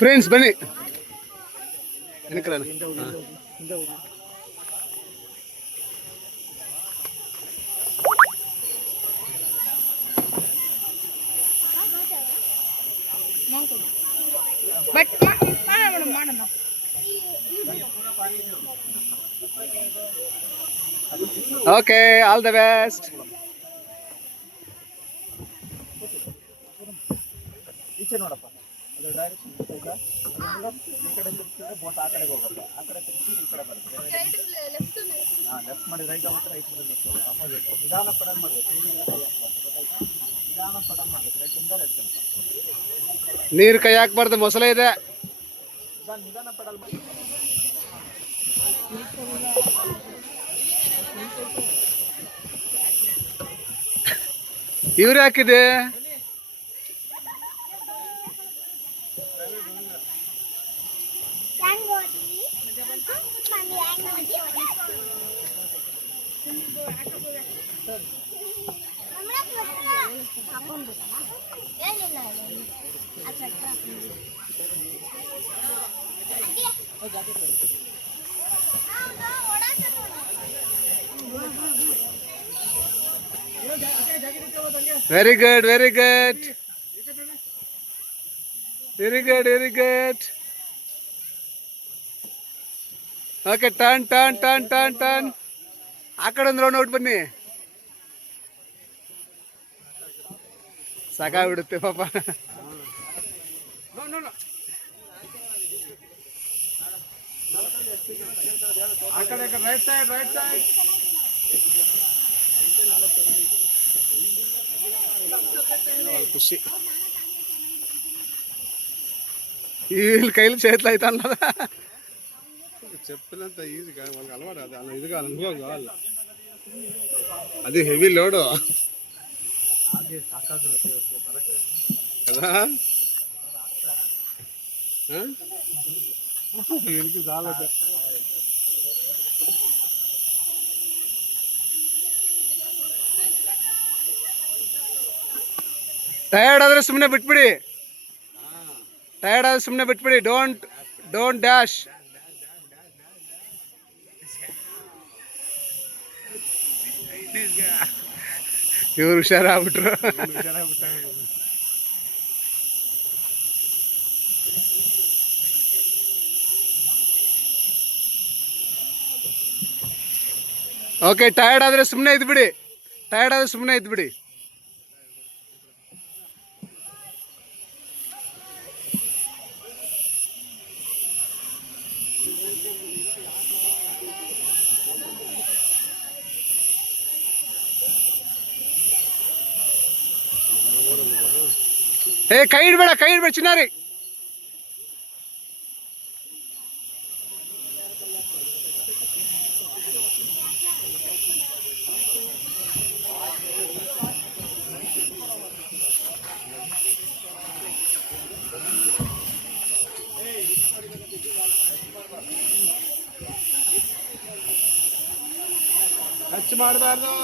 Friends ಬನ್ನಿ. Okay, all the best. ಈಚೆ ನೋಡಪ್ಪ, ಅದು ಡೈರೆಕ್ಷನ್ ಈ ಕಡೆ ತಿರ್ಸಿದ್ರೆ ಬೋಟ್ ಆ ಕಡೆಗೆ ಹೋಗುತ್ತೆ, ಆ ಕಡೆ ತಿರ್ಸಿ ಈ ಕಡೆ ಬರುತ್ತೆ. ಲೆಫ್ಟ್ ಮಾಡಿ ರೈಟ್ ಆಗುತ್ತೆ, ರೈಟ್ ಮಾಡಿ ಲೆಫ್ಟ್ ಹೋಗುತ್ತೆ, ಅಪೋಸಿಟ್. ನಿಧಾನ ಪಡನ್ ಮಾಡಬೇಕು, ನೀರಿನ ಕೈ ಹಾಕಬಾರ್ದು, ಗೊತ್ತಾಯ್ತಾ? ನಿಧಾನ ಪಡನ್ ಮಾಡಬೇಕು, ರೆಡ್ಡಿಂದ ರೆಡ್ ತನಕ. ನೀರು ಕೈ ಹಾಕ್ಬಾರ್ದು, ಮೊಸಳೆ ಇದೆ. ನಿಧಾನ ಪಡಲ್ ಮಾಡಿ. ಇವ್ರು ಹಾಕಿದೆ. Very good, very good, very good, very good. Okay, turn turn turn turn turn. ಆ ಕಡೆ ಒಂದು ರೌಂಡ್ ಔಟ್ ಬನ್ನಿ. ಸಾಕಾಗ್ಬಿಡುತ್ತೆ ಪಾಪ. ಆ ಕಡೆ ರೈಟ್ ಸೈಡ್, ರೈಟ್ ಸೈಡ್. ಖುಷಿ వీళ్ళు కైలు చేతులు అయితే అన్నదా చెప్పినంత ఈజీగా వాళ్ళకి అలవాటు. అది అలా ఇదిగా అనుభవం కావాలి. అది హెవీ లోడ్ కదా. వీళ్ళకి చాలా ಟಯರ್ಡ್ ಆದ್ರೆ ಸುಮ್ಮನೆ ಬಿಟ್ಬಿಡಿ. ಟಯರ್ಡ್ ಆದ್ರೆ ಸುಮ್ಮನೆ ಬಿಟ್ಬಿಡಿ. Don't dash. ಇವ್ರು ಹುಷಾರಾಗ್ಬಿಟ್ರು. ಓಕೆ, ಟಯರ್ಡ್ ಆದ್ರೆ ಸುಮ್ಮನೆ ಇದ್ಬಿಡಿ. ಟಯರ್ಡ್ ಆದ್ರೆ ಸುಮ್ಮನೆ ಇದ್ಬಿಡಿ. ಕೈ ಇಡ್ಬೇಡ, ಕೈ ಇಡ್ಬೇಡ ಚಿನ್ನಾರಿ. ಟಚ್ ಮಾಡಬಾರ್ದು.